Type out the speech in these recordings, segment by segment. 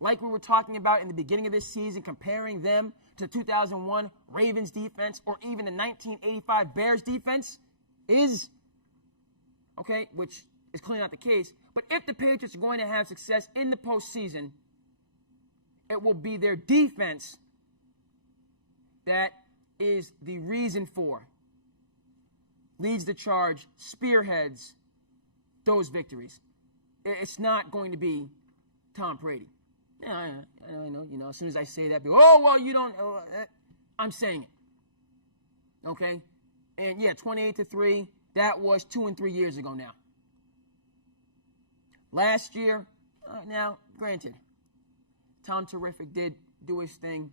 like we were talking about in the beginning of this season, comparing them to 2001 Ravens defense or even the 1985 Bears defense is, okay, which is clearly not the case. But if the Patriots are going to have success in the postseason, it will be their defense that is the reason for, leads the charge, spearheads those victories. It's not going to be Tom Brady. Yeah, I know. As soon as I say that, people, oh, well, you don't. I'm saying it. Okay? And, yeah, 28-3, that was 2 and 3 years ago now. Last year, now, granted, Tom Terrific did do his thing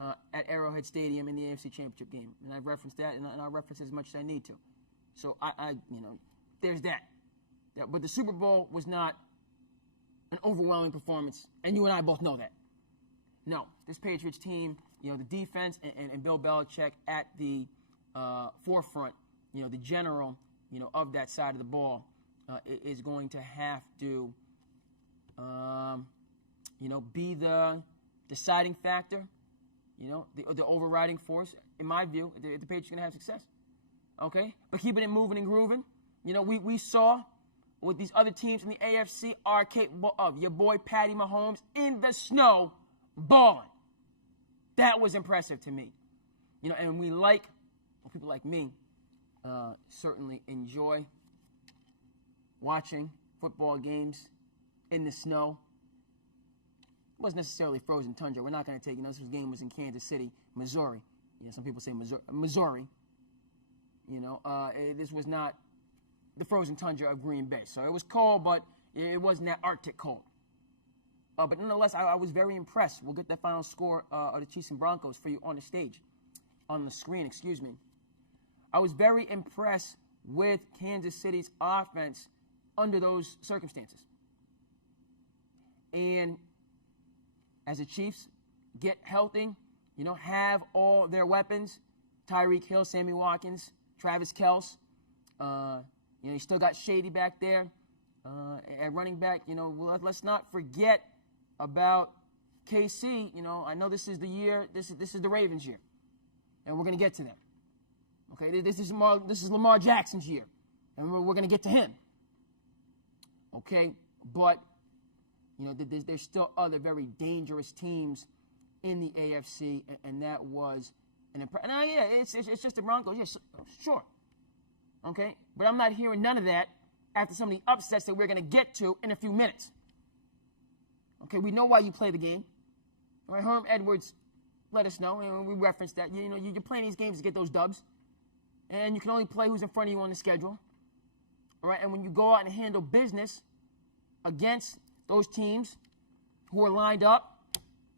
at Arrowhead Stadium in the AFC Championship game. And I've referenced that, and I'll reference it as much as I need to. So, there's that. But the Super Bowl was not an overwhelming performance, and you and I both know that. No, this Patriots team, the defense and Bill Belichick at the forefront, the general, of that side of the ball is going to have to, be the deciding factor, the overriding force. In my view, the Patriots are going to have success. Okay? But keeping it moving and grooving, we saw what these other teams in the AFC are capable of. Your boy Patty Mahomes in the snow balling. That was impressive to me. And people like me certainly enjoy watching football games in the snow. It wasn't necessarily frozen tundra. We're not going to take, this game was in Kansas City, Missouri. Some people say Missouri. This was not the frozen tundra of Green Bay. So it was cold, but it wasn't that Arctic cold. But nonetheless, I was very impressed. We'll get that final score of the Chiefs and Broncos for you on the screen, excuse me. I was very impressed with Kansas City's offense under those circumstances. And as the Chiefs get healthy, have all their weapons, Tyreek Hill, Sammy Watkins, Travis Kelce, you still got Shady back there at running back. Let's not forget about KC. I know this is the year. This is the Ravens' year, and we're going to get to them. Okay, this is Lamar Jackson's year, and we're going to get to him. Okay, but there's still other very dangerous teams in the AFC, and that was an impression. It's just the Broncos. Yes, sure. Okay, but I'm not hearing none of that after some of the upsets that we're going to get to in a few minutes. Okay, we know why you play the game. All right, Herm Edwards let us know, and we referenced that. You're playing these games to get those dubs, and you can only play who's in front of you on the schedule. All right, and when you go out and handle business against those teams who are lined up,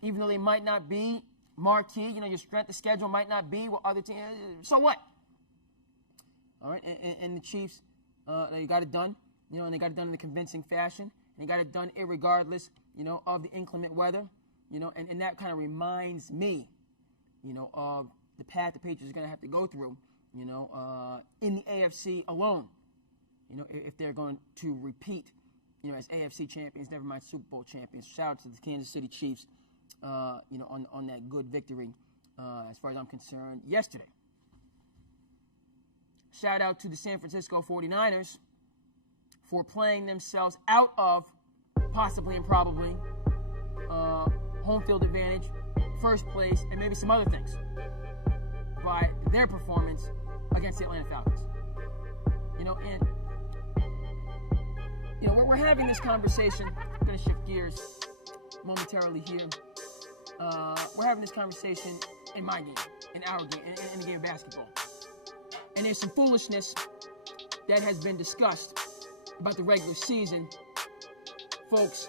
even though they might not be marquee, your strength of schedule might not be what other teams, so what? All right, and the Chiefs, they got it done, and they got it done in a convincing fashion, and they got it done irregardless, of the inclement weather, and that kind of reminds me, of the path the Patriots are going to have to go through, in the AFC alone, if they're going to repeat, as AFC champions, never mind Super Bowl champions. Shout out to the Kansas City Chiefs, on that good victory, as far as I'm concerned, yesterday. Shout out to the San Francisco 49ers for playing themselves out of, possibly and probably, home field advantage, first place, and maybe some other things by their performance against the Atlanta Falcons. We're having this conversation. I'm going to shift gears momentarily here. We're having this conversation in my game, in our game, in the game of basketball. And there's some foolishness that has been discussed about the regular season. Folks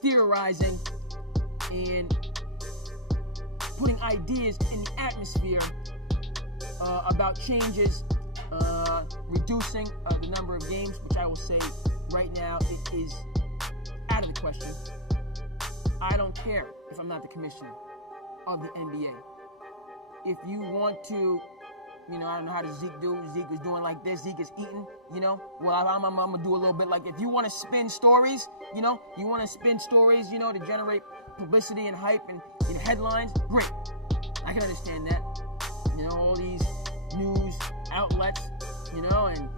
theorizing and putting ideas in the atmosphere about changes, reducing the number of games, which I will say right now it is out of the question. I don't care if I'm not the commissioner of the NBA. If you want to, You know, I don't know how does Zeke do. Zeke is doing like this. Zeke is eating, you know. Well, I'm going to do a little bit like, if you want to spin stories, you know, to generate publicity and hype and headlines, great. I can understand that. You know, all these news outlets, you know, and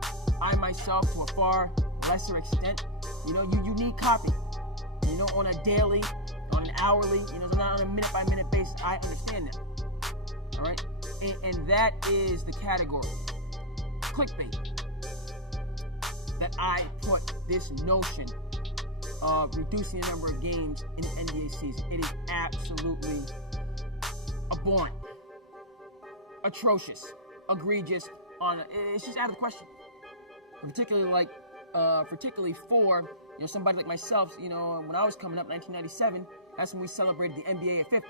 I myself, to a far lesser extent, you know, you need copy, you know, on a daily, on an hourly, you know, so not on a minute-by-minute basis. I understand that, all right? And that is the category, clickbait, that I put this notion of reducing the number of games in the NBA season. It is absolutely abhorrent, atrocious, egregious. It's just out of the question. Particularly for, you know, somebody like myself. You know, when I was coming up, 1997, that's when we celebrated the NBA at 50.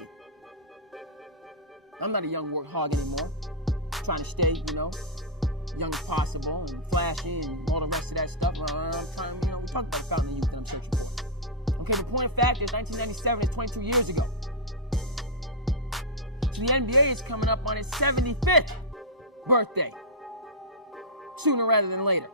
I'm not a young warthog anymore, trying to stay, you know, young as possible and flashy and all the rest of that stuff. I'm trying, you know, we talked about the fountain of youth that I'm searching for. Okay, the point of fact is 1997 is 22 years ago. So the NBA is coming up on its 75th birthday, sooner rather than later.